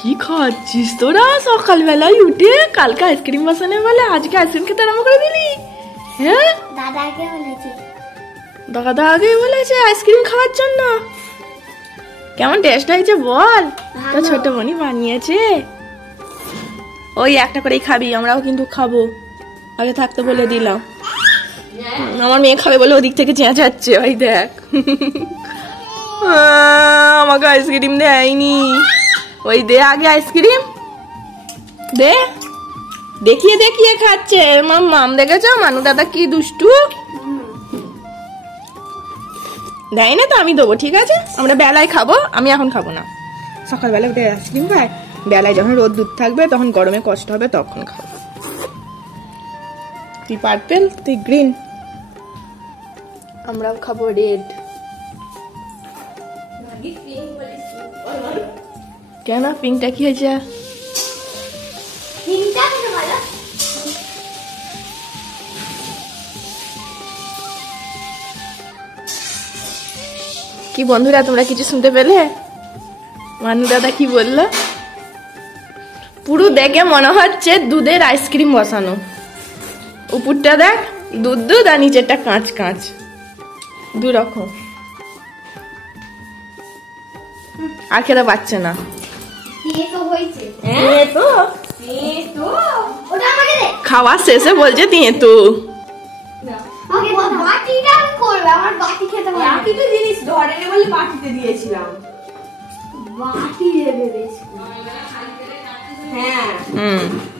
কি খাচ্ছিস তোরা সকালবেলায় উঠে? কালকে আইসক্রিম বসানে বলে আজকে আইসক্রিম খেতে আরম্ভ করে দিলি? হ্যাঁ, দাদাকে বলেছি। দাদা আগে বলেছে আইসক্রিম খাওয়ার জন্য। কেমন টেস্ট হয়েছে বল? তো ছোট বোনই বানিয়েছে। ওই একটা করেই খাবি, আমরাও কিন্তু খাবো, আগে থাকতে বলে দিলাম। আমার মেয়ে খাবে বলে ওদিক থেকে চেঁচাচ্ছে, ওই দেখ। আমাকে আইসক্রিম দেয়নি। ওই দে আগে আইসক্রিম দে। দেখিয়ে দেখিয়ে খাচ্ছে মাম। দেখেছ মানু দাদা কি দুষ্টু? দেয় না তো আমি দেবো, ঠিক আছে? আমরা বেলায় খাবো, আমি এখন খাবো না। সকালবেলা উঠে আইসক্রিম খাই, বেলায় যখন রোদ দুধ থাকবে তখন গরমে কষ্ট হবে তখন খাবো। তুই পার্পেল, তুই গ্রিন, আমরাও খাবো রেড। কেন পিঙ্কটা কি হয়েছে? কি বন্ধুরা তোমরা কিছু শুনতে পেলে? মানু দাদা কি বললো? পুরো দেখে মনে হচ্ছে দুধের আইসক্রিম বসানো। উপরটা দেখ দুধ আর নিচেরটা কাঁচ দু রকম। আর খেতে পাচ্ছে না। খাওয়া শেষে বলছে দিয়ে তো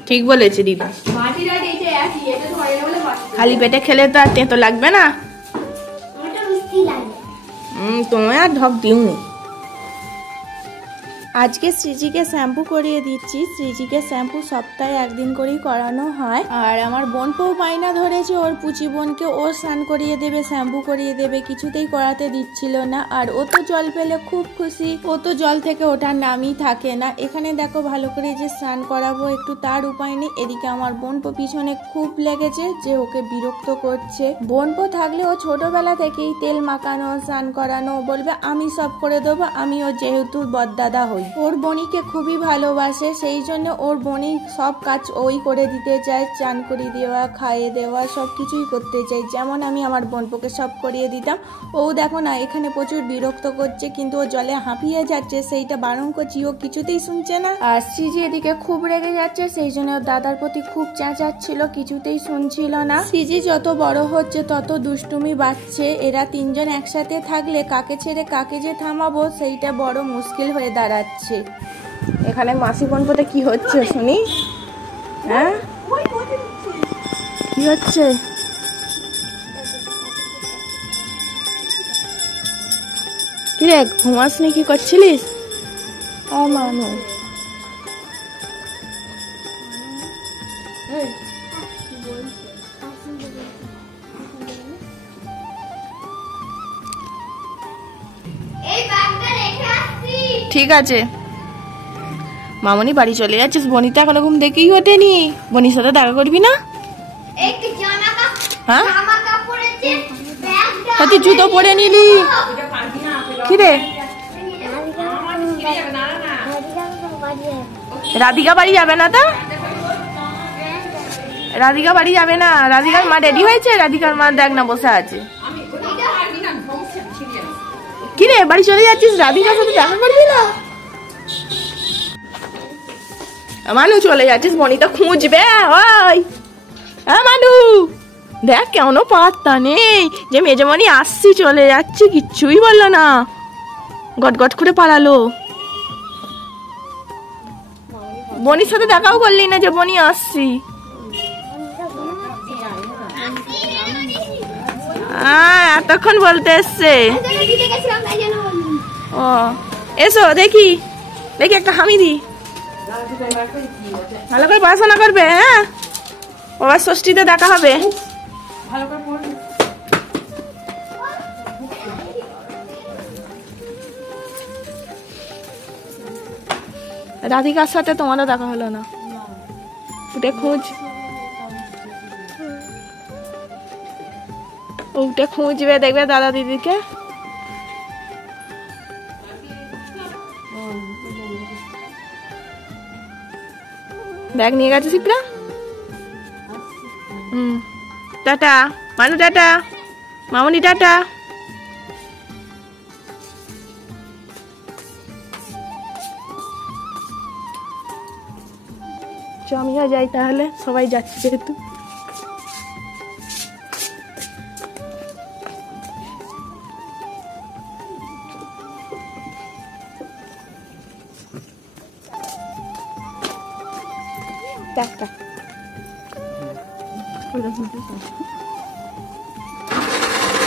ঠিক বলেছে দিদা। খালি পেটে খেলে তো আর তেতো লাগবে না। তোমায় আর ঢক দিও। আজকে শ্রীজিকে শ্যাম্পু করিয়ে দিচ্ছি। শ্রীজিকে শ্যাম্পু সপ্তাহে একদিন করেই করানো হয়। আর আমার বোন পৌ বায়না ধরেছে ওর পুচি বোনকে ও স্নান করিয়ে দেবে, শ্যাম্পু করিয়ে দেবে, কিছুতেই করাতে দিচ্ছিল না। আর ও তো জল পেলে খুব খুশি, ও তো জল থেকে ওঠার নামই থাকে না। এখানে দেখো ভালো করে যে স্নান করাবো একটু, তার উপায় নেই। এদিকে আমার বোন পো পিছনে খুব লেগেছে যে ওকে বিরক্ত করছে। বোন পো থাকলে ও ছোটবেলা থেকেই তেল মাখানো, স্নান করানো, বলবে আমি সব করে দেবো, আমি ও যেহেতু বদদাদা হই। ওর বোনিকে খুবই ভালোবাসে, সেই জন্য ওর বোনই সব কাজ ওই করে দিতে চায়, চান করিয়ে দেওয়া, খাইয়ে দেওয়া, সব কিছুই করতে চাই। যেমন আমি আমার বোনপোকে সব করিয়ে দিতাম। ও দেখো না এখানে প্রচুর বিরক্ত করছে, কিন্তু ও জলে হাঁপিয়ে যাচ্ছে, সেইটা বারণ করছি, ও কিছুতেই শুনছে না। আর সিজি এদিকে খুব রেগে যাচ্ছে, সেই জন্য ওর দাদার প্রতি খুব চেঁচাচ্ছিল, কিছুতেই শুনছিল না। সিজি যত বড় হচ্ছে তত দুষ্টুমি বাড়ছে। এরা তিনজন একসাথে থাকলে কাকে ছেড়ে কাকে যে থামাবো সেইটা বড় মুশকিল হয়ে দাঁড়াচ্ছে। এখানে মাসি বোনপোতে কি হচ্ছে শুনি? হ্যাঁ কি হচ্ছে? কিরে ঘুমাসনি, কি করছিলিস? মানু ঠিক আছে মামনি বাড়ি চলে যাচ্ছিস? বনিতা এখনো ঘুম দেখেই ওঠেনি। বনির সাথে দেখা করবি না? হ্যাঁ তুই জুতো পরে নিলি কিরে? রাধিকা বাড়ি যাবে না তো? রাধিকা বাড়ি যাবে না? রাধিকার মা রেডি হয়েছে? রাধিকার মা দেখ না বসে আছে। কিরে বাড়ি চলে যাচ্ছিস, রাধিকার সাথে দেখা করবি না? মানু চলে যাচ্ছিস, বনিতা খুঁজবে। ওই মানু দেখ কেমন পাত্তা নেই যে মেজমণি আসছি চলে যাচ্ছি, কিচ্ছুই বললো না, গট করে পালালো। বনির সাথে দেখাও করলি না যে বনি আসছি। এতক্ষণ বলতে এসছে। ও এসো দেখি একটা হামি দি। ভালো করে পড়াশোনা করবে। হ্যাঁ বাবার ষষ্ঠীতে দেখা হবে। রাধিকার সাথে তোমারও দেখা হলো না? উঠে খোঁজ, উঠে খুঁজবে, দেখবে দাদা দিদিকে। ব্যাগ নিয়ে গেছে শিপ্রা। টাটা মানু, টাটা মামনি, টাটা। আমিও যাই তাহলে, সবাই যাচ্ছে যেহেতু। টাটা।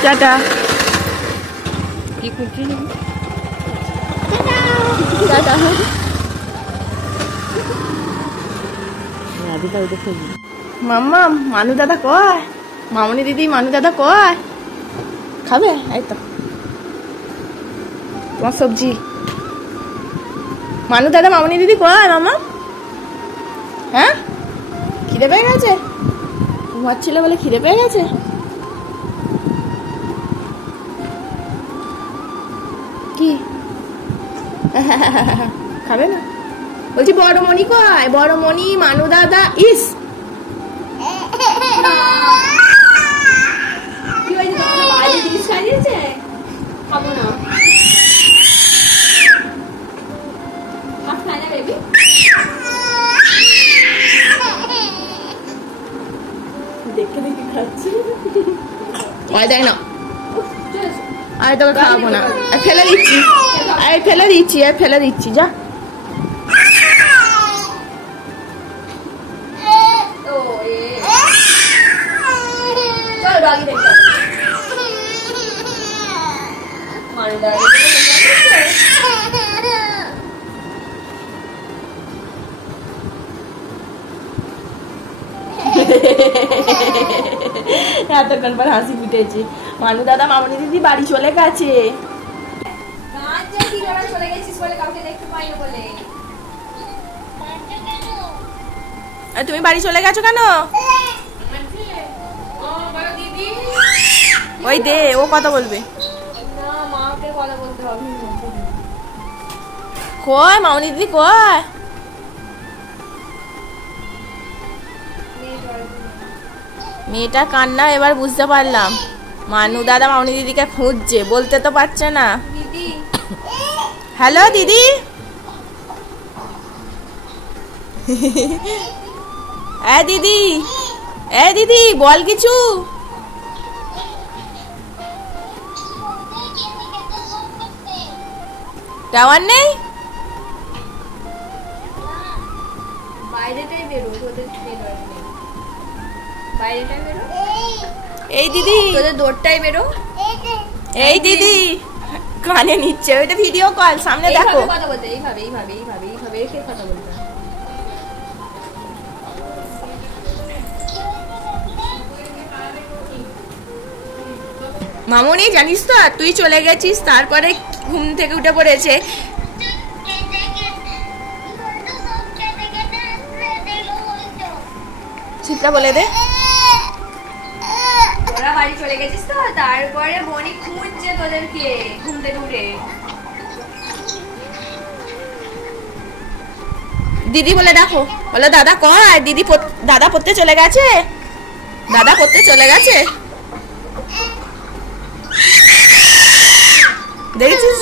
টাটা। কি করছিস? টাটা। মাম্মা মানু দাদা কয়, মামনি দিদি মানু দাদা কয় খাবে? এই তো তোমার সবজি। মানু দাদা মামনি দিদি কয় মামা? হ্যাঁ খিদে পেয়ে গেছে? ঘুমাচ্ছিল বলে খিদে পেয়ে গেছে? কি খাবে না? বলছি বড় মনি কয়? বড় মনি মানু দাদা। ইস কি হয়েছে? তোমাকে বাইরে জিনিস খাইয়েছে? খাবো না। খায় না বেবি? দেখে দেখে খাচ্ছি। আয় দেখ না, আয় তোকে খাওয়াবো না, ফেলে দিচ্ছি, আয় ফেলে দিচ্ছি, আয় ফেলে দিচ্ছি, যা। এতক্ষণ পর হাসি ফুটেছে। মানু দাদা মামনি দিদি বাড়ি চলে গেছে। তুমি বাড়ি চলে গেছো কেন? ওই দে, ও কথা বলবে। কয় মামনি দিদি কয়? মেয়েটা কান্না এবার বুঝতে পারলাম। মানু দাদা মামনি দিদিকে খুঁজছে, বলতে তো পারছে না। হ্যালো দিদি। দিদি, দিদি বল কিছু। টাওয়ার নেই? বাইরেটাই বেরো, বাইরেটাই বেরো। এই দিদি তোদের দৌড়টাই বেরো। এই দিদি কানে নিচ্ছে, ওইটা ভিডিও কল, সামনে দেখো। কথা বলতে এইভাবে এইভাবে এইভাবে এইভাবে রেখে কথা বলতে। মামনি জানিস তো তুই চলে গেছিস, তারপরে ঘুম থেকে উঠে পড়েছে। চিত্রা বলে দে, তোরা বাড়ি চলে গেছিস তো, তারপরে বনি খুঁজছে তোদেরকে ঘুম থেকে উঠে। দিদি বলে দেখো, বলে দাদা কয়? দিদি দাদা পড়তে চলে গেছে, দাদা পড়তে চলে গেছে। দেখেছিস?